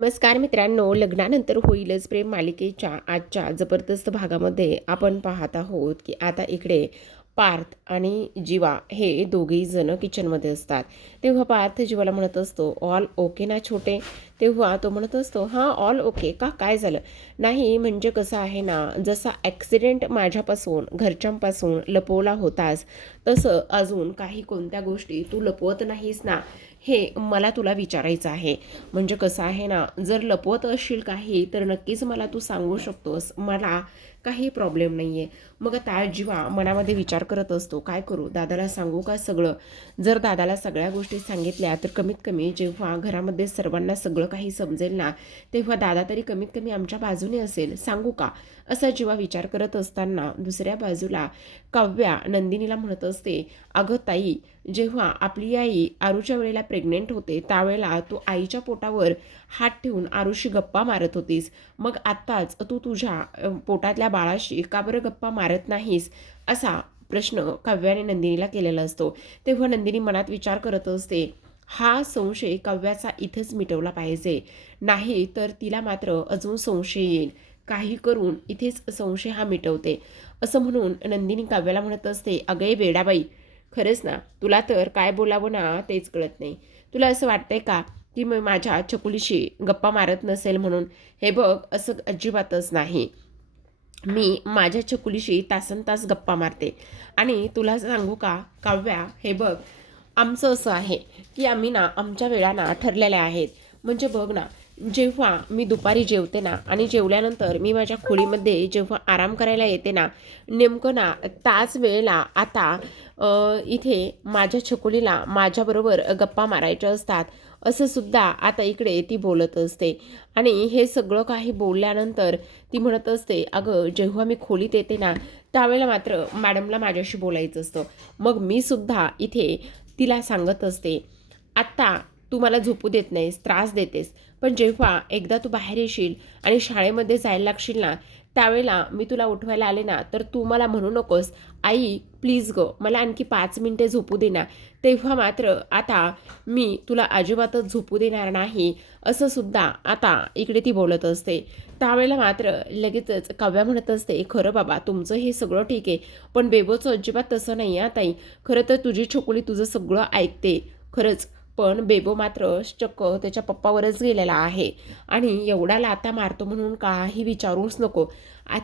नमस्कार मित्रांनो, लग्नानंतर होईलच प्रेम मालिकेच्या आजच्या जबरदस्त भागामध्ये आपण पाहत आहोत की आता इकडे पार्थ आणि जीवा हे दोघेही जण किचनमध्ये असतात. तेव्हा पार्थ जीवाला म्हणत असतो, ऑल ओके ना छोटे? तेव्हा तो म्हणत असतो, हां ऑल ओके. का, काय झालं? नाही म्हणजे कसं आहे ना, जसा ॲक्सिडेंट माझ्यापासून घरच्यांपासून लपवला होतास तसं अजून काही कोणत्या गोष्टी तू लपवत नाहीस ना, हे मला तुला विचारायचं आहे. म्हणजे कसं आहे ना, जर लपवत असशील काही तर नक्कीच मला तू सांगू शकतोस, मला काही प्रॉब्लेम नाही आहे. मग आता जीवा मनामध्ये विचार करत असतो, काय करू, दादाला सांगू का सगळं? जर दादाला सगळ्या गोष्टी सांगितल्या तर कमीत कमी जेव्हा घरामध्ये सर्वांना सगळं काही समजेल ना, तेव्हा दादा तरी कमीत कमी आमच्या बाजूने असेल, सांगू का? असा जीवा विचार करत असताना दुसऱ्या बाजूला काव्या नंदिनीला म्हणत असते, अगं ताई, जेव्हा आपली आई आरूच्या वेळेला प्रेग्नेंट होते त्यावेळेला तू आईच्या पोटावर हात ठेवून आरूशी गप्पा मारत होतीस, मग आत्ताच तू तुझ्या पोटातल्या बाळाशी का बरं गप्पा मारत नाहीस? असा प्रश्न काव्याने नंदिनीला केलेला असतो. तेव्हा नंदिनी मनात विचार करत असते, हा संशय काव्याचा इथंच मिटवला पाहिजे, नाही तर तिला मात्र अजून संशय येईल. काही करून इथेच संशय हा मिटवते. असं म्हणून नंदिनी काव्याला म्हणत असते, अगं वेडाबाई, खरंच ना, तुला तर काय बोलावं ना तेच कळत नाही. तुला असं वाटतंय का की मी माझ्या चकुलीशी गप्पा मारत नसेल म्हणून? हे बघ, असं अजिबातच नाही. मी माझ्या चकुलीशी तासनतास गप्पा मारते. आणि तुला सांगू का काव्या, हे बघ, आमचं असं आहे की आम्ही ना आमच्या वेळा ना ठरलेल्या आहेत. म्हणजे बघ ना, जेव्हा मी दुपारी जेवते ना आणि जेवल्यानंतर मी माझ्या खोलीमध्ये जेव्हा आराम करायला येते ना, नेमकं ना त्याच वेळेला आता इथे माझ्या छकुलीला माझ्याबरोबर गप्पा मारायच्या असतात. असं सुद्धा आता इकडे ती बोलत असते. आणि हे सगळं काही बोलल्यानंतर ती म्हणत असते, अगं जेव्हा मी खोलीत येते ना त्यावेळेला मात्र मॅडमला माझ्याशी बोलायचं असतं. मग मी सुद्धा इथे तिला सांगत असते, आत्ता तू मला झोपू देत नाहीस, त्रास देतेस, पण जेव्हा एकदा तू बाहेर येशील आणि शाळेमध्ये जायला लागशील ना, त्यावेळेला मी तुला उठवायला आले ना तर तू मला म्हणू नकोस, आई प्लीज गं मला आणखी 5 मिनिटे झोपू दे ना. तेव्हा मात्र आता मी तुला अजिबातच झोपू देणार नाही. असं सुद्धा आता इकडे ती बोलत असते. त्यावेळेला मात्र लगेचच काव्या म्हणत असते, खरं बाबा तुमचं हे सगळं ठीक आहे, पण बेबोचं अजिबात तसं नाही आहे ताई. खरं तर तुझी छोकुली तुझं सगळं ऐकते खरंच, पण बेबो मात्र चक्क त्याच्या पप्पावरच गेलेला आहे. आणि एवढा लाथा मारतो म्हणून काही विचारूच नको.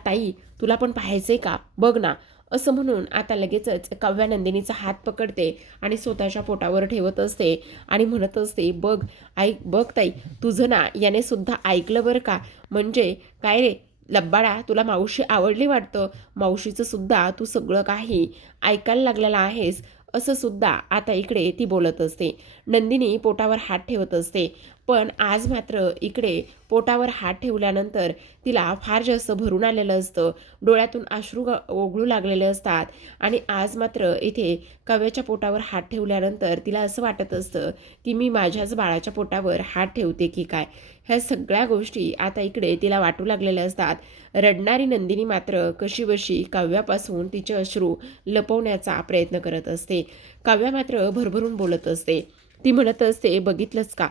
ताई तुला पण पाहायचंय का, बघ ना. असं म्हणून आता लगेचच काव्या नंदिनीचा हात पकडते आणि स्वतःच्या पोटावर ठेवत असते आणि म्हणत असते, बघ ऐक, बघ ताई, तुझं ना याने सुद्धा ऐकलं बरं का. म्हणजे काय रे लब्बाडा, तुला मावशी आवडली वाटतं, मावशीचं सुद्धा तू सगळं काही ऐकायला लागलेला आहेस. असं सुद्धा आता इकडे ती बोलत असते. नंदिनी पोटावर हात ठेवत असते, पण आज मात्र इकडे पोटावर हात ठेवल्यानंतर तिला फार जास्त भरून आलेलं असतं, डोळ्यातून अश्रू ओघळू लागलेले असतात. आणि आज मात्र इथे काव्याच्या पोटावर हात ठेवल्यानंतर तिला असं वाटत असतं की मी माझ्याच बाळाच्या पोटावर हात ठेवते की काय. ह्या सगळ्या गोष्टी आता इकडे तिला वाटू लागलेल्या असतात. रडणारी नंदिनी मात्र कशीबशी काव्यापासून तिचे अश्रू लपवण्याचा प्रयत्न करत असते. काव्या मात्र भरभरून बोलत असते. ती म्हणत असते, बघितलंच का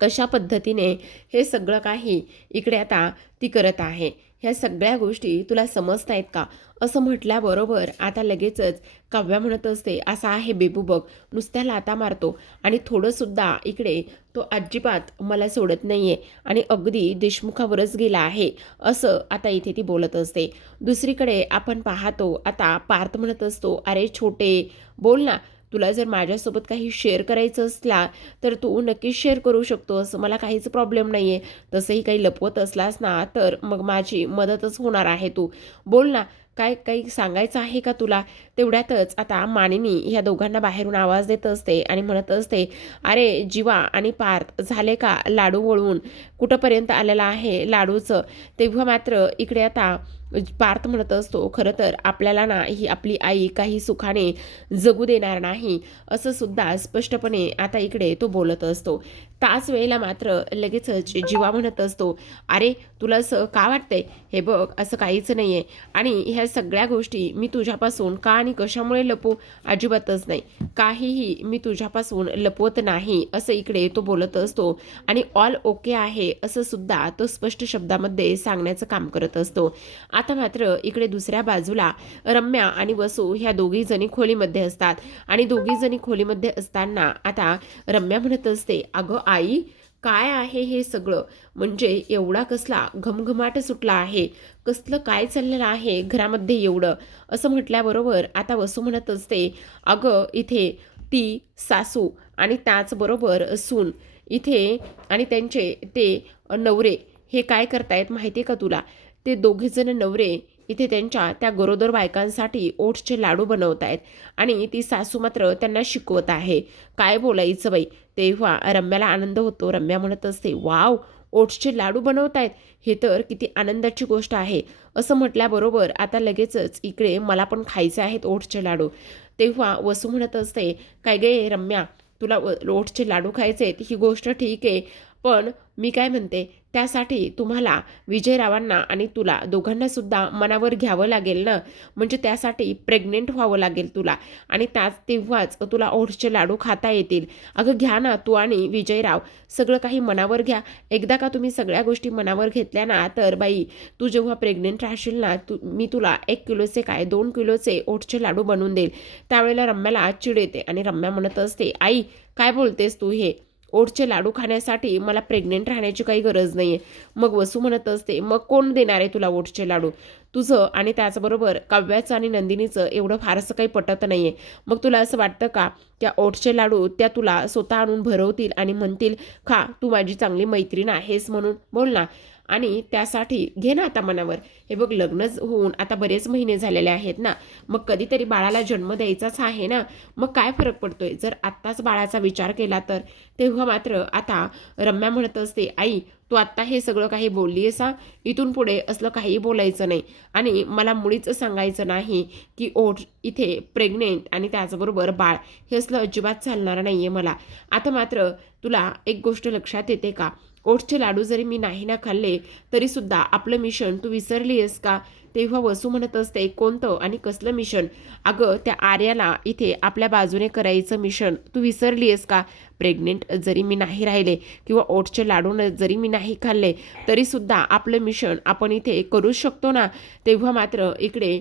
कशा पद्धतीने हे सगळं काही इकडे आता ती करत आहे. ह्या सगळ्या गोष्टी तुला समजत आहेत का? असं म्हटल्याबरोबर आता लगेचच काव्या म्हणत असते, असा आहे बेबू बघ, नुसत्या लाथा मारतो आणि थोडंसुद्धा इकडे तो अजिबात मला सोडत नाही आहे आणि अगदी देशमुखावरच गेला आहे. असं आता इथे ती बोलत असते. दुसरीकडे आपण पाहतो आता पार्थ म्हणत असतो, अरे छोटे, बोल ना, तुला जर माझ्यासोबत काही शेअर करायचं असला तर तू नक्कीच शेअर करू शकतोस, मला काहीच प्रॉब्लेम नाही आहे. तसंही काही लपवत असलास ना तर मग माझी मदतच होणार आहे. तू बोल ना, काय काही सांगायचं आहे का तुला? तेवढ्यातच आता मानिनी ह्या दोघांना बाहेरून आवाज देत असते आणि म्हणत असते, अरे जीवा आणि पार्थ, झाले का लाडू वळवून? कुठंपर्यंत आलेलं आहे लाडूचं? तेव्हा मात्र इकडे आता पार्थ म्हणत असतो, खरं तर आपल्याला ना ही आपली आई काही सुखाने जगू देणार नाही, असं सुद्धा स्पष्टपणे आता इकडे तो बोलत असतो. त्याच वेळेला मात्र लगेचच जीवा म्हणत असतो, अरे तुला असं का वाटतंय? हे बघ, असं काहीच नाही आहे आणि ह्या सगळ्या गोष्टी मी तुझ्यापासून का आणि कशामुळे लपवू? अजिबातच नाही. काहीही मी तुझ्यापासून लपवत नाही, असं इकडे तो बोलत असतो आणि ऑल ओके आहे असं सुद्धा तो स्पष्ट शब्दामध्ये सांगण्याचं काम करत असतो. आता मात्र इकडे दुसऱ्या बाजूला रम्या आणि वसू ह्या दोघी जणी खोलीमध्ये असतात आणि दोघी जणी खोलीमध्ये असताना आता रम्या म्हणत असते, अगं आई, काय आहे हे सगळं? म्हणजे एवढा कसला घमघमाट सुटला आहे? कसलं काय चाललेलं आहे घरामध्ये एवढं? असं म्हटल्याबरोबर आता वसू म्हणत असते, अगं इथे ती सासू आणि त्याचबरोबर सून इथे आणि त्यांचे ते नवरे हे काय करतायत माहिती आहे का तुला? ते दोघेजण नवरे इथे त्यांच्या त्या गरोदर बायकांसाठी ओट्सचे लाडू बनवत आहेत आणि ती सासू मात्र त्यांना शिकवत आहे. काय बोलायचं बाई. तेव्हा रम्याला आनंद होतो. रम्या म्हणत असते, वाव, ओट्सचे लाडू बनवत आहेत, हे तर किती आनंदाची गोष्ट आहे. असं म्हटल्याबरोबर आता लगेचच इकडे मला पण खायचे आहेत ओट्सचे लाडू. तेव्हा वसू म्हणत असते, काय गे रम्या, तुला ओट्सचे लाडू खायचे आहेत ही गोष्ट ठीक आहे, पण मी काय म्हणते, त्यासाठी तुम्हाला विजयरावांना आणि तुला दोघांना सुद्धा मनावर घ्यावं लागेल ना. म्हणजे त्यासाठी प्रेग्नेंट व्हावं लागेल तुला आणि त्याच तेव्हाच तुला ओट्सचे लाडू खाता येतील. अगं घ्या ना, तू आणि विजयराव सगळं काही मनावर घ्या. एकदा का तुम्ही सगळ्या गोष्टी मनावर घेतल्या ना, तर बाई तू जेव्हा प्रेग्नेंट राहशील ना, मी तुला 1 किलोचे काय 2 किलोचे ओट्सचे लाडू बनवून देईल. त्यावेळेला रम्याला चिड येते आणि रम्या म्हणत असते, आई काय बोलतेस तू हे? ओट्सचे लाडू खाण्यासाठी मला प्रेग्नेंट राहण्याची काही गरज नाही आहे. मग वसू म्हणत असते, मग कोण देणार आहे तुला ओट्सचे लाडू? तुझं आणि त्याचबरोबर काव्याचं आणि नंदिनीचं एवढं फारसं काही पटत नाही आहे. मग तुला असं वाटतं का त्या ओट्सचे लाडू त्या तुला स्वतः आणून भरवतील आणि म्हणतील, खा, तू माझी चांगली मैत्रीण आहेस म्हणून? बोल ना. आणि त्यासाठी घे ना आता मनावर. हे बघ, लग्न होऊन आता बरेच महिने झालेले आहेत ना, मग कधीतरी बाळाला जन्म द्यायचाच आहे ना. मग काय फरक पडतोय जर आत्ताच बाळाचा विचार केला तर? तेव्हा मात्र आता रम्या म्हणत असते, आई तू आत्ता हे सगळं काही बोलली आहेस, इथून पुढे असलं काही बोलायचं नाही आणि मला मुळीच सांगायचं नाही की ओट इथे प्रेग्नेंट आणि त्याचबरोबर बाळ हे असलं अजिबात चालणार नाही आहे मला. आता मात्र तुला एक गोष्ट लक्षात येते का? ओट्सचे लाडू जरी मी नाही ना खाल्ले तरीसुद्धा आपलं मिशन तू विसरली आहेस का? तेव्हा वसू म्हणत असते, कोणतं आणि कसलं मिशन? अगं त्या आर्याला इथे आपल्या बाजूने करायचं मिशन तू विसरली आहेस का? प्रेग्नेंट जरी मी नाही राहिले किंवा ओट्सचे लाडू जरी मी नाही खाल्ले तरीसुद्धा आपलं मिशन आपण इथे करूच शकतो ना. तेव्हा मात्र इकडे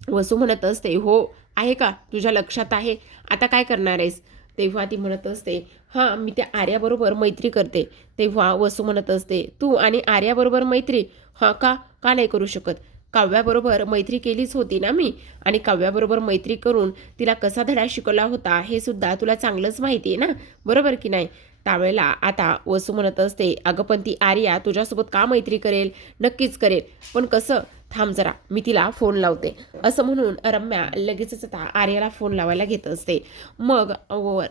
वसू म्हणत असते, हो आहे का तुझ्या लक्षात आहे? आता काय करणार आहेस? तेव्हा ती म्हणत असते, हां मी त्या आर्याबरोबर मैत्री करते. तेव्हा वसू म्हणत असते, तू आणि आर्याबरोबर मैत्री? हां का का नाही करू शकत? काव्याबरोबर मैत्री केलीच होती ना मी आणि काव्याबरोबर मैत्री करून तिला कसा धडा शिकवला होता हे सुद्धा तुला चांगलंच माहिती आहे ना, बरोबर की नाही? त्यावेळेला आता वसू म्हणत असते, अगं पण ती आर्या तुझ्यासोबत का मैत्री करेल? नक्कीच करेल, पण कसं? थांब जरा, मी तिला फोन लावते. असं म्हणून रम्या लगेचच आता आर्याला फोन लावायला घेत असते. मग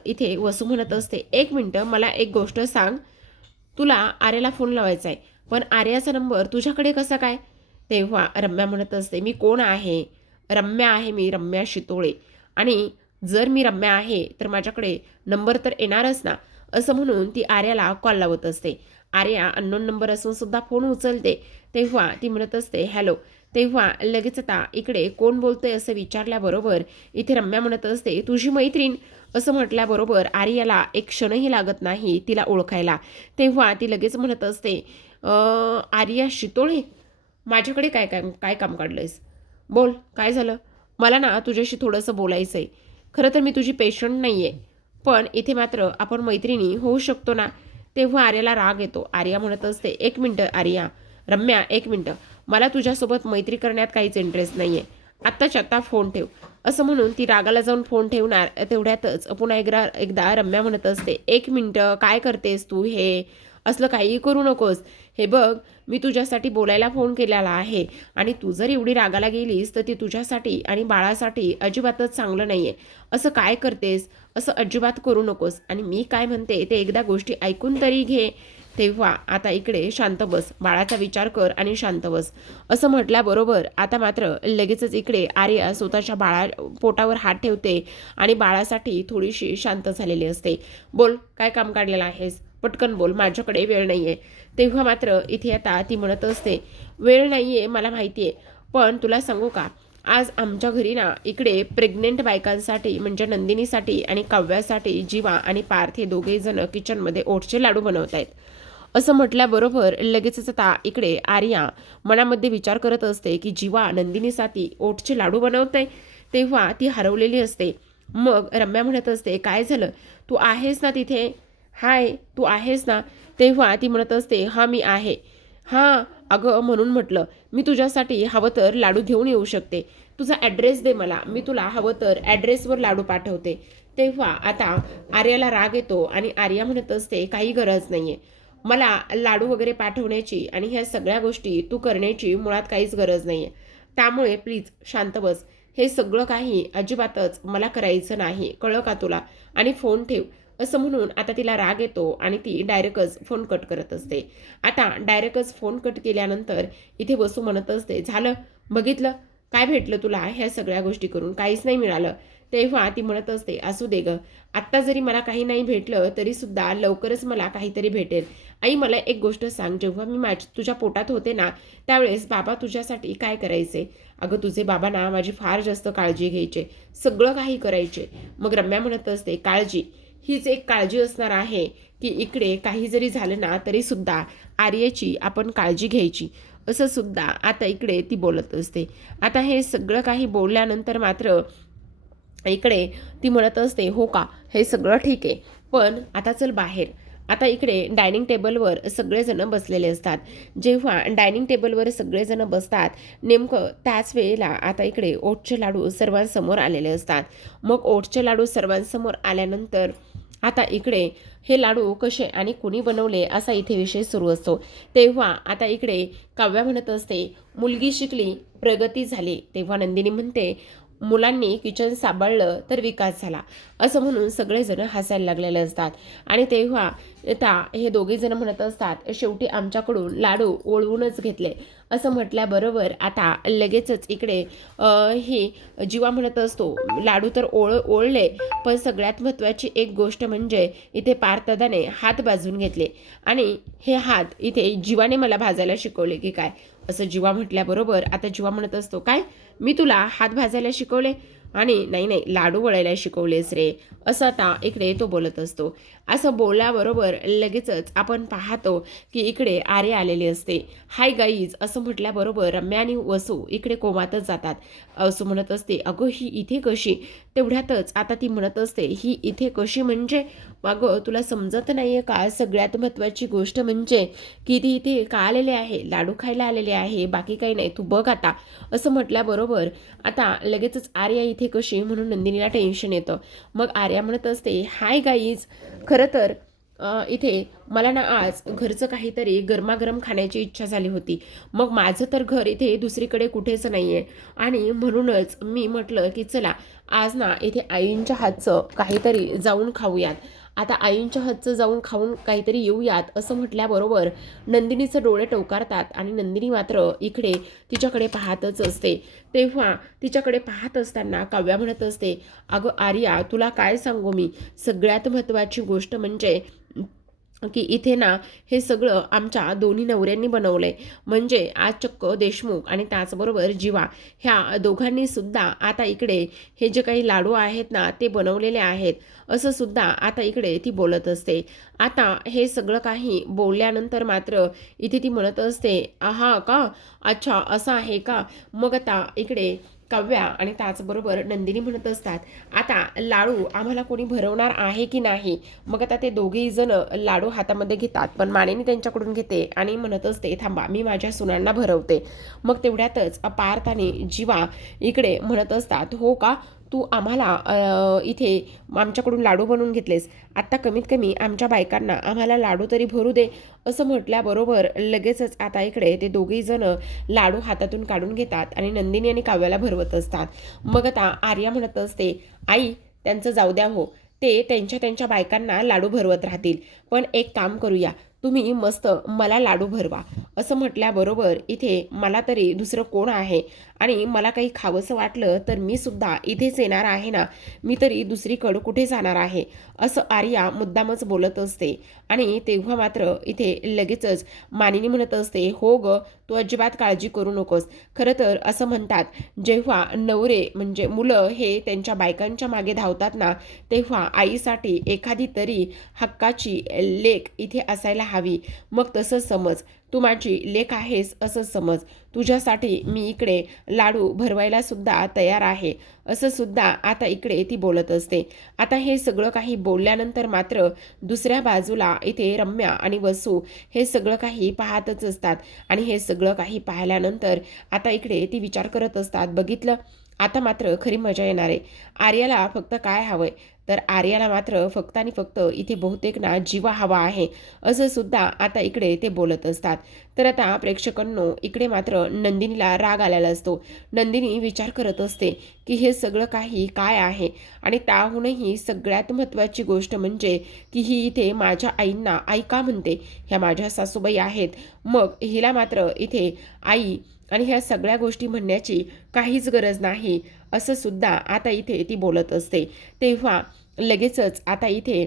इथे वसू म्हणत असते, 1 मिनटं, मला एक गोष्ट सांग, तुला आर्याला फोन लावायचा आहे, पण आर्याचा नंबर तुझ्याकडे कसा काय? तेव्हा रम्या म्हणत असते, मी कोण आहे? रम्या आहे मी, रम्या शितोळे. आणि जर मी रम्या आहे तर माझ्याकडे नंबर तर येणारच ना. असं म्हणून ती आर्याला कॉल लावत असते. आर्या अननोन नंबर असून सुद्धा फोन उचलते. तेव्हा ती म्हणत असते, हॅलो. तेव्हा लगेच आता इकडे कोण बोलतंय असं विचारल्याबरोबर इथे रम्या म्हणत असते, तुझी मैत्रीण. असं म्हटल्याबरोबर आर्याला एक क्षणही लागत नाही तिला ओळखायला. तेव्हा ती लगेच म्हणत असते, आर्या शितोळे, माझ्याकडे काय काय काय काम काढलंयस? बोल, काय झालं? मला ना तुझ्याशी थोडंसं बोलायचं आहे. खरं तर मी तुझी पेशंट नाही आहे, पण इथे मात्र आपण मैत्रिणी होऊ शकतो ना. तेव्हा आर्याला राग येतो. आर्या म्हणत असते, 1 मिनटं आर्या, रम्या 1 मिनटं, मला तुझ्यासोबत मैत्री करण्यात काहीच इंटरेस्ट नाही आहे. आत्ताच्या आत्ता फोन ठेव. असं म्हणून ती रागाला जाऊन फोन ठेवणार. तेवढ्यातच पुन्हा एकदा रम्या म्हणत असते, 1 मिनटं, काय करतेस तू हे? असलं काहीही करू नकोस. हे बघ, मी तुझ्यासाठी बोलायला फोन केलेला आहे आणि तू जर एवढी रागाला गेलीस तर ती तुझ्यासाठी आणि बाळासाठी अजिबातच चांगलं नाही आहे. असं काय करतेस? असं अजिबात करू नकोस आणि मी काय म्हणते ते एकदा गोष्टी ऐकून तरी घे. तेव्हा आता इकडे शांत बस, बाळाचा विचार कर आणि शांत बस असं म्हटल्याबरोबर आता मात्र लगेचच इकडे आर्या स्वतःच्या पोटावर हात ठेवते आणि बाळासाठी थोडीशी शांत झालेली असते. बोल, काय काम काढलेलं आहेस? पटकन बोल, माझ्याकडे वेळ नाहीये. तेव्हा मात्र इथे आता ती म्हणत असते, वेळ नाहीये मला माहिती आहे, पण तुला सांगू का, आज आमच्या घरी ना इकडे प्रेग्नेंट बायकांसाठी म्हणजे नंदिनीसाठी आणि काव्यासाठी जीवा आणि पार्थ हे दोघे जण किचनमध्ये ओटचे लाडू बनवत आहेत. असं म्हटल्याबरोबर लगेचच आता इकडे आर्या मनामध्ये विचार करत असते की जीवा नंदिनीसाठी ओटचे लाडू बनवते. तेव्हा ती हरवलेली असते. मग रम्या म्हणत असते, काय झालं, तू आहेस ना तिथे? हाय, तू आहेस ना? तेव्हा ती म्हणत असते, हां मी आहे. हां अगं, म्हणून म्हटलं मी तुझ्यासाठी हवं तर लाडू घेऊन येऊ शकते. तुझा ॲड्रेस दे मला, मी तुला हवं तर ॲड्रेसवर लाडू पाठवते. तेव्हा आता आर्याला राग येतो आणि आर्या म्हणत असते, काही गरज नाही आहे, मला लाडू वगैरे पाठवण्याची आणि ह्या सगळ्या गोष्टी तू करण्याची मुळात काहीच गरज नाही आहे. त्यामुळे प्लीज शांत बस. हे सगळं काही अजिबातच मला करायचं नाही, कळलं का तुला? आणि फोन ठेव. असं म्हणून आता तिला राग येतो आणि ती डायरेक्टच फोन कट करत असते. आता डायरेक्टच फोन कट केल्यानंतर इथे वसू म्हणत असते, झालं, बघितलं काय भेटलं तुला ह्या सगळ्या गोष्टी करून? काहीच नाही मिळालं. तेव्हा ती म्हणत असते, असू दे गं, आत्ता जरी मला काही नाही भेटलं तरी सुद्धा लवकरच मला काहीतरी भेटेल. आई मला एक गोष्ट सांग, जेव्हा मी तुझ्या पोटात होते ना त्यावेळेस बाबा तुझ्यासाठी काय करायचे? अगं तुझे बाबा ना माझी फार जास्त काळजी घ्यायचे, सगळं काही करायचे. मग रम्या म्हणत असते, काळजी हीच एक काळजी असणार आहे की इकडे काही जरी झालं ना तरी सुद्धा आर्याची आपण काळजी घ्यायची, असं सुद्धा आता इकडे ती बोलत असते. आता हे सगळं काही बोलल्यानंतर मात्र इकडे ती म्हणत असते, हो का, हे सगळं ठीक आहे, पण आता चल बाहेर. आता इकडे डायनिंग टेबलवर सगळेजण बसलेले असतात. जेव्हा डायनिंग टेबलवर सगळेजण बसतात नेमकं त्याच वेळेला आता इकडे ओटचे लाडू सर्वांसमोर आलेले असतात. मग ओटचे लाडू सर्वांसमोर आल्यानंतर आता इकडे हे लाडू कसे आणि कोणी बनवले असा इथे विषय सुरू असतो. तेव्हा आता इकडे काव्या म्हणत असते, मुलगी शिकली, प्रगती झाली. तेव्हा नंदिनी म्हणते, मुलांनी किचन सांभाळलं तर विकास झाला, असं म्हणून सगळेजण हसायला लागलेले असतात. आणि तेव्हा आता हे दोघेजण म्हणत असतात, शेवटी आमच्याकडून लाडू ओळवूनच घेतले. असं म्हटल्याबरोबर आता लगेचच इकडे ही जीवा म्हणत असतो, लाडू तर ओळले, पण सगळ्यात महत्त्वाची एक गोष्ट म्हणजे इथे पार्थदाने हात भाजून घेतले आणि हे हात इथे जीवाने मला भाजायला शिकवले की काय? असं जीवा म्हटल्याबरोबर आता जीवा म्हणत असतो, काय मी तुला हात भाजायला शिकवले? आणि नाही नाही, लाडू वळायला शिकवलेस रे, असं आता इकडे तो बोलत असतो. असं बोलल्याबरोबर लगेचच आपण पाहतो की इकडे आर्या आलेली असते. हाय गाईज असं म्हटल्याबरोबर रम्या आणि वसू इकडे कोमातच जातात. असं म्हणत असते, अगं ही इथे कशी? तेवढ्यातच आता ती म्हणत असते, ही इथे कशी म्हणजे? अगं तुला समजत नाहीये का? सगळ्यात महत्त्वाची गोष्ट म्हणजे की ती इथे का आलेले आहे? लाडू खायला आलेले आहे, बाकी काही नाही, तू बघ आता. असं म्हटल्याबरोबर आता लगेचच आर्या इथे कशी म्हणून नंदिनीला टेन्शन येतं. मग आर्या म्हणत असते, हाय गाईज, खरं तर इथे मला ना आज घरचं काहीतरी गरमागरम खाण्याची इच्छा झाली होती. मग माझं तर घर इथे दुसरीकडे कुठेच नाही आहे आणि म्हणूनच मी म्हटलं की चला आज ना इथे आईंच्या हातचं काहीतरी जाऊन खाऊयात. आता आईंच्या हातचं जाऊन खाऊन काहीतरी येऊयात असं म्हटल्याबरोबर नंदिनीचं डोळे टवकारतात आणि नंदिनी मात्र इकडे तिच्याकडे पाहतच असते. तेव्हा तिच्याकडे पाहत असताना काव्या म्हणत असते, अगं आर्या तुला काय सांगू मी, सगळ्यात महत्त्वाची गोष्ट म्हणजे की इथे ना हे सगळं आमच्या दोन्ही नवऱ्यांनी बनवलंय. म्हणजे आज चक्क देशमुख आणि त्याचबरोबर जीवा ह्या दोघांनी सुद्धा आता इकडे हे जे काही लाडू आहेत ना ते बनवलेले आहेत, असं सुद्धा आता इकडे ती बोलत असते. आता हे सगळं काही बोलल्यानंतर मात्र इथे ती म्हणत असते, आहा का, अच्छा असं आहे का? मग आता इकडे काव्या आणि त्याचबरोबर नंदिनी म्हणत असतात, आता लाडू आम्हाला कोणी भरवणार आहे की नाही? मग आता ते दोघेही जण लाडू हातामध्ये घेतात, पण मानेनी त्यांच्याकडून घेते आणि म्हणत असते, थांबा मी माझ्या सुनांना भरवते. मग तेवढ्यातच पार्थ आणि जीवा इकडे म्हणत असतात, हो का, तू आम्हाला इथे आमच्याकडून लाडू बनवून घेतलेस, आत्ता कमीत कमी आमच्या बायकांना आम्हाला लाडू तरी भरू दे. असं म्हटल्याबरोबर लगेचच आता इकडे ते दोघेही जण लाडू हातातून काढून घेतात आणि नंदिनी आणि काव्याला भरवत असतात. मग आता आर्या म्हणत असते, आई त्यांचं जाऊ द्या हो, ते त्यांच्या त्यांच्या बायकांना लाडू भरवत राहतील, पण एक काम करूया, तुम्ही मस्त मला लाडू भरवा. असं म्हटल्याबरोबर इथे मला तरी दुसरं कोण आहे आणि मला काही खावंसं वाटलं तर मी सुद्धा इथेच येणार आहे ना, मी तरी दुसरीकडं कुठे जाणार आहे, असं आर्या मुद्दामच बोलत असते. आणि तेव्हा मात्र इथे लगेचच मानिनी म्हणत असते, हो ग, तू अजिबात काळजी करू नकोस. खरं तर असं म्हणतात, जेव्हा नवरे म्हणजे मुलं हे त्यांच्या बायकांच्या मागे धावतात ना, तेव्हा आईसाठी एखादी तरी हक्काची लेक इथे असायला हवी. मग तसं समज, तू माझी लेक आहेस असं समज. तुझ्यासाठी मी इकडे लाडू भरवायला सुद्धा तयार आहे, असं सुद्धा आता इकडे ती बोलत असते. आता हे सगळं काही बोलल्यानंतर मात्र दुसऱ्या बाजूला इथे रम्या आणि वसू हे सगळं काही पाहतच असतात. आणि हे सगळं काही पाहिल्यानंतर आता इकडे ती विचार करत असतात, बघितलं, आता मात्र खरी मजा येणार आहे. आर्याला फक्त काय हवंय, तर आर्याला मात्र फक्त आणि फक्त इथे बहुतेक ना जीवा हवा आहे, असं सुद्धा आता इकडे ते बोलत असतात. तर आता प्रेक्षकांनो इकडे मात्र नंदिनीला राग आलेला असतो. नंदिनी विचार करत असते की हे सगळं काही काय आहे, आणि त्याहूनही सगळ्यात महत्त्वाची गोष्ट म्हणजे की ही इथे माझ्या आईंना आई का म्हणते. ह्या माझ्या सासूबाई आहेत, मग हिला मात्र इथे आई आणि ह्या सगळ्या गोष्टी म्हणण्याची काहीच गरज नाही, असं सुद्धा आता इथे ती बोलत असते. तेव्हा लगेचच आता इथे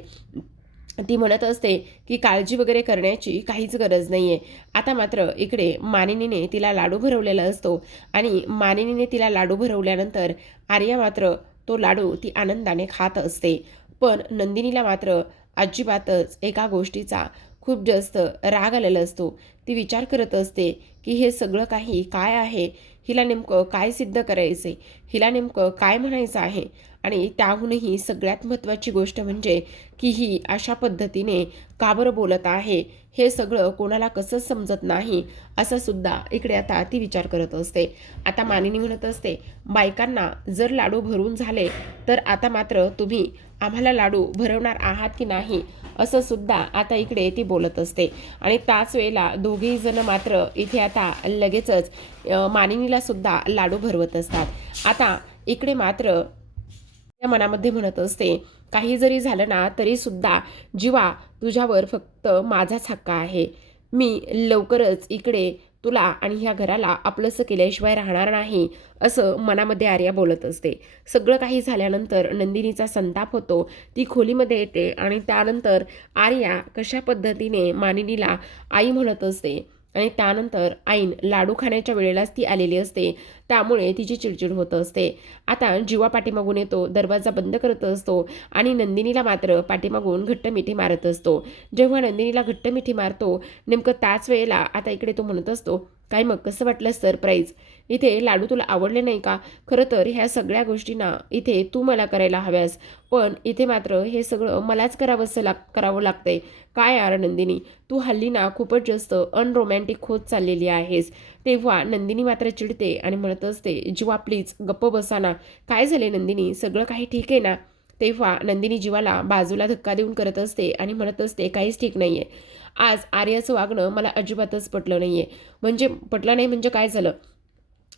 ती म्हणत असते की काळजी वगैरे करण्याची काहीच गरज नाही आहे. आता मात्र इकडे मानिनीने तिला लाडू भरवलेला असतो आणि मानिनीने तिला लाडू भरवल्यानंतर आर्या मात्र तो लाडू ती आनंदाने खात असते. पण नंदिनीला मात्र अजिबातच एका गोष्टीचा खूप जास्त राग आलेला असतो. ती विचार करत असते की हे सगळं काही काय आहे, हिला नेमकं काय सिद्ध करायचं आहे, हिला नेमकं काय म्हणायचं आहे. आणि त्याहूनही सगळ्यात महत्त्वाची गोष्ट म्हणजे की ही अशा पद्धतीने का बरं बोलत आहे, हे सगळं कोणाला कसं समजत नाही, असं सुद्धा इकडे आता ती विचार करत असते. आता मानिनी म्हणत असते, बायकांना जर लाडू भरून झाले तर आता मात्र तुम्ही आम्हाला लाडू भरवणार आहात की नाही, असं सुद्धा आता इकडे ती बोलत असते. आणि त्याच वेळेला दोघेही जण मात्र इथे आता लगेचच मानिनीला सुद्धा लाडू भरवत असतात. आता इकडे मात्र त्या मनामध्ये म्हणत असते, काही जरी झालं ना तरी सुद्धा जीवा, तुझ्यावर फक्त माझाच हक्क आहे. मी लवकरच इकडे तुला आणि ह्या घराला आपलंसं केल्याशिवाय राहणार नाही, असं मनामध्ये आर्या बोलत असते. सगळं काही झाल्यानंतर नंदिनीचा संताप होतो. ती खोलीमध्ये येते आणि त्यानंतर आर्या कशा पद्धतीने मानिनीला आई म्हणत असते आणि त्यानंतर आईन लाडू खाण्याच्या वेळेलाच ती आलेली असते, त्यामुळे तिची चिडचिड होत असते. आता जीवा पाठीमागून येतो, दरवाजा बंद करत असतो आणि नंदिनीला मात्र पाठीमागून घट्ट मिठी मारत असतो. जेव्हा नंदिनीला घट्ट मिठी मारतो, नेमकं त्याच वेळेला आता इकडे तो म्हणत असतो, काय मग कसं वाटलं सरप्राईज, इथे लाडू तुला आवडले नाही का. खरं तर ह्या सगळ्या गोष्टींना इथे तू मला करायला हव्यास, पण इथे मात्र हे सगळं मलाच करावं लागतंय. काय यार नंदिनी, तू हल्ली ना खूपच जास्त अनरोमॅन्टिक होत चाललेली आहेस. तेव्हा नंदिनी मात्र चिडते आणि म्हणत असते, जीवा प्लीज गप्प बसा ना. काय झाले नंदिनी, सगळं काही ठीक आहे ना. तेव्हा नंदिनी जीवाला बाजूला धक्का देऊन करत असते आणि म्हणत असते, काहीच ठीक नाही आहे. आज आर्याचं वागणं मला अजिबातच पटलं नाही आहे. म्हणजे पटलं नाही म्हणजे काय झालं.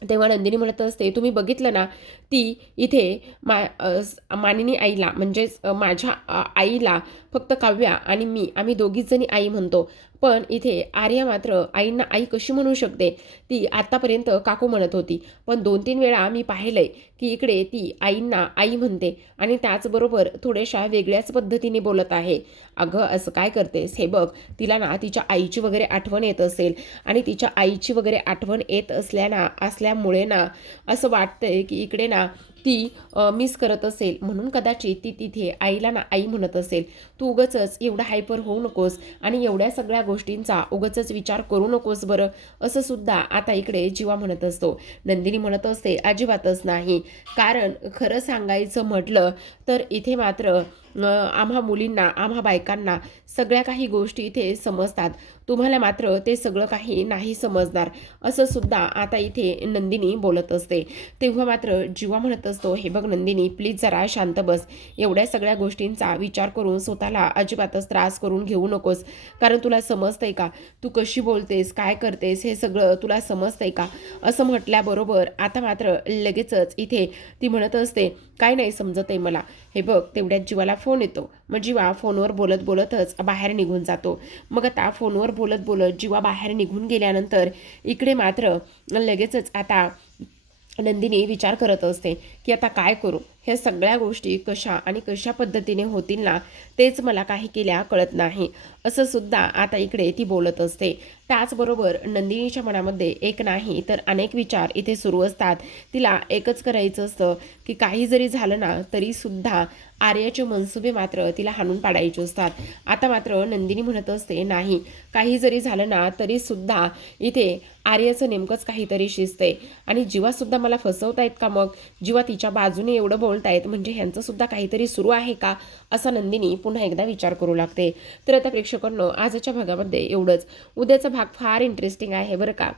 तेव्हा नंदिनी म्हणत असते, तुम्ही बघितलं ना, ती इथे मानिनी आईला म्हणजेच माझ्या आईला फक्त काव्या आणि मी आम्ही दोघीच जणी आई म्हणतो, पण इथे आर्या मात्र आईंना आई कशी म्हणू शकते. ती आत्तापर्यंत काकू म्हणत होती, पण 2-3 वेळा मी पाहिलंय की इकडे ती आईंना आई म्हणते आणि त्याचबरोबर थोड्याशा वेगळ्याच पद्धतीने बोलत आहे. अगं असं काय करतेस, हे बघ, तिला ना तिच्या आईची वगैरे आठवण येत असेल आणि तिच्या आईची वगैरे आठवण येत असल्यामुळे ना असं वाटतंय की इकडे ना ती मिस करत असेल, म्हणून कदाचित ती तिथे आईला ना आई म्हणत असेल. तू उगचच एवढा हायपर होऊ नकोस आणि एवढ्या सगळ्या गोष्टींचा उगचच विचार करू नकोस बरं, असं सुद्धा आता इकडे जीवा म्हणत असतो. नंदिनी म्हणत असते, अजिबातच नाही, कारण खरं सांगायचं म्हटलं तर इथे मात्र आम्हा मुलींना, आम्हा बायकांना सगळ्या काही गोष्टी इथे समजतात, तुम्हाला मात्र ते सगळं काही नाही समजणार, असं सुद्धा आता इथे नंदिनी बोलत असते. तेव्हा मात्र जीवा म्हणत असतो, हे बघ नंदिनी, प्लीज जरा शांत बस. एवढ्या सगळ्या गोष्टींचा विचार करून स्वतःला अजिबातच त्रास करून घेऊ नकोस, कारण तुला समजतंय का, तू कशी बोलतेस, काय करतेस, हे सगळं तुला समजतंय का. असं म्हटल्याबरोबर आता मात्र लगेचच इथे ती म्हणत असते, काय नाही समजत आहे मला. हे बघ, तेवढ्यात जीवाला फोन येतो. मग जीवा फोनवर बोलत बोलतच बाहेर निघून जातो. मग आता फोनवर बोलत बोलत जीवा बाहेर निघून गेल्यानंतर इकडे मात्र लगेचच आता नंदिनी विचार करत असते की आता काय करू, ह्या सगळ्या गोष्टी कशा आणि कशा पद्धतीने होतील ना, तेच मला काही केल्या कळत नाही, असं सुद्धा आता इकडे ती बोलत असते. त्याचबरोबर नंदिनीच्या मनामध्ये एक नाही तर अनेक विचार इथे सुरू असतात. तिला एकच करायचं असतं की काही जरी झालं ना तरी सुद्धा आर्याचे मनसुबे मात्र तिला हाणून पाडायचे असतात. आता मात्र नंदिनी म्हणत असते नाही, काही जरी झालं ना तरी सुद्धा इथे आर्याचं नेमकंच काहीतरी शिजते आणि जीवासुद्धा मला फसवतायत का, मग जीवा तिच्या बाजूने एवढं बोलतायत म्हणजे ह्यांचं सुद्धा काहीतरी सुरू आहे का, असा नंदिनी पुन्हा एकदा विचार करू लागते. तर आता प्रेक्षकांनो आजच्या भागामध्ये एवढंच. उद्याचा भाग फार इंटरेस्टिंग आहे बरं का,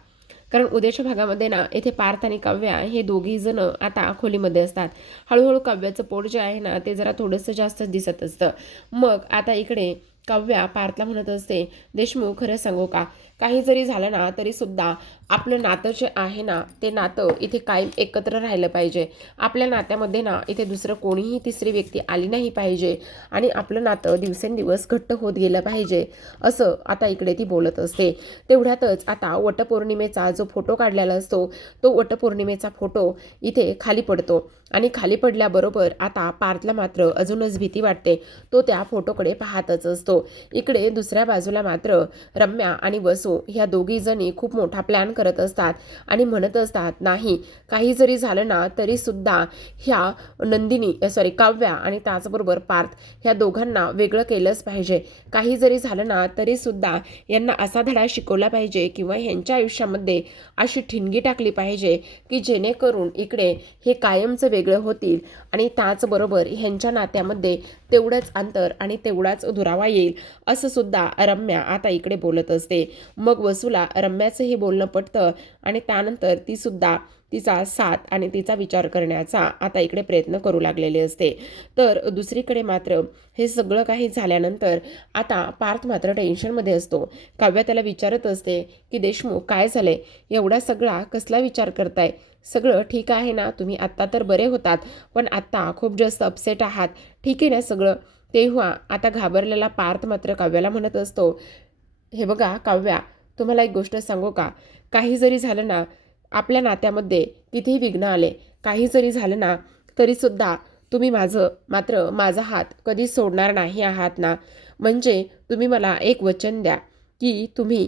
कारण उद्याच्या भागामध्ये ना इथे पार्थ आणि काव्या हे दोघी जण आता खोलीमध्ये असतात. हळूहळू काव्याचं पोट जे आहे ना ते जरा थोडंसं जास्त दिसत असतं. मग आता इकडे काव्या पार्थला म्हणत असते, देशमुख खरं सांगू का, काही जरी झालं ना तरी सुद्धा आपलं नातं जे आहे ना ते नातं इथे कायम एकत्र राहिलं पाहिजे. आपल्या नात्यामध्ये ना इथे दुसरं कोणीही तिसरी व्यक्ती आली नाही पाहिजे आणि आपलं नातं दिवसेंदिवस घट्ट होत गेलं पाहिजे, असं आता इकडे ती बोलत असते. तेवढ्यातच आता वटपौर्णिमेचा जो फोटो काढलेला असतो तो वटपौर्णिमेचा फोटो इथे खाली पडतो आणि खाली पडल्याबरोबर आता पार्थला मात्र अजूनच भीती वाटते. तो त्या फोटोकडे पाहतच असतो. इकडे दुसऱ्या बाजूला मात्र रम्या आणि वसू ह्या दोघी जणी खूप मोठा प्लॅन करत असतात आणि म्हणत असतात नाही, काही जरी झालं ना तरी सुद्धा ह्या काव्या आणि त्याचबरोबर पार्थ ह्या दोघांना वेगळं केलंच पाहिजे. काही जरी झालं ना तरी सुद्धा यांना असा धडा शिकवला पाहिजे किंवा ह्यांच्या आयुष्यामध्ये अशी ठिणगी टाकली पाहिजे की जेणेकरून इकडे हे कायमचं वेगळं होतील आणि त्याचबरोबर ह्यांच्या नात्यामध्ये तेवढंच अंतर आणि तेवढाच दुरावा येईल, असं सुद्धा रम्या आता इकडे बोलत असते. मग वसूला रम्याचं हे बोलणं पटतं आणि त्यानंतर ती सुद्धा तिचा साथ आणि तिचा विचार करण्याचा आता इकडे प्रयत्न करू लागलेले असते. तर दुसरीकडे मात्र हे सगळं काही झाल्यानंतर आता पार्थ मात्र टेन्शनमध्ये असतो. काव्या त्याला विचारत असते की देशमुख काय झालंय, एवढा सगळा कसला विचार करताय, सगळं ठीक आहे ना, तुम्ही आत्ता तर बरे होतात पण आत्ता खूप जास्त अपसेट आहात, ठीक आहे ना सगळं. तेव्हा आता घाबरलेला पार्थ मात्र काव्याला म्हणत असतो, हे बघा काव्या, तुम्हाला एक गोष्ट सांगू का, काही जरी झालं ना आपल्या नात्यामध्ये कितीही विघ्न आले, काही जरी झालं ना तरीसुद्धा तुम्ही माझा हात कधी सोडणार नाही आहात ना, म्हणजे तुम्ही मला एक वचन द्या की तुम्ही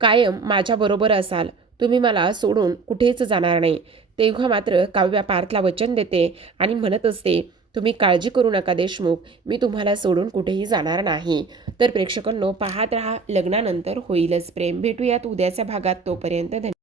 कायम माझ्याबरोबर असाल, तुम्ही मला सोडून कुठेच जाणार नाही. तेव्हा मात्र काव्या पार्थला वचन देते आणि म्हणत असते, तुम्ही काळजी करू नका देशमुख, मी तुम्हाला सोडून कुठेही जाणार नाही. तर प्रेक्षकांनो पाहत रहा लग्नानंतर होईलच प्रेम. भेटूयात उद्याच्या भागात. तोपर्यंत धन्यवाद.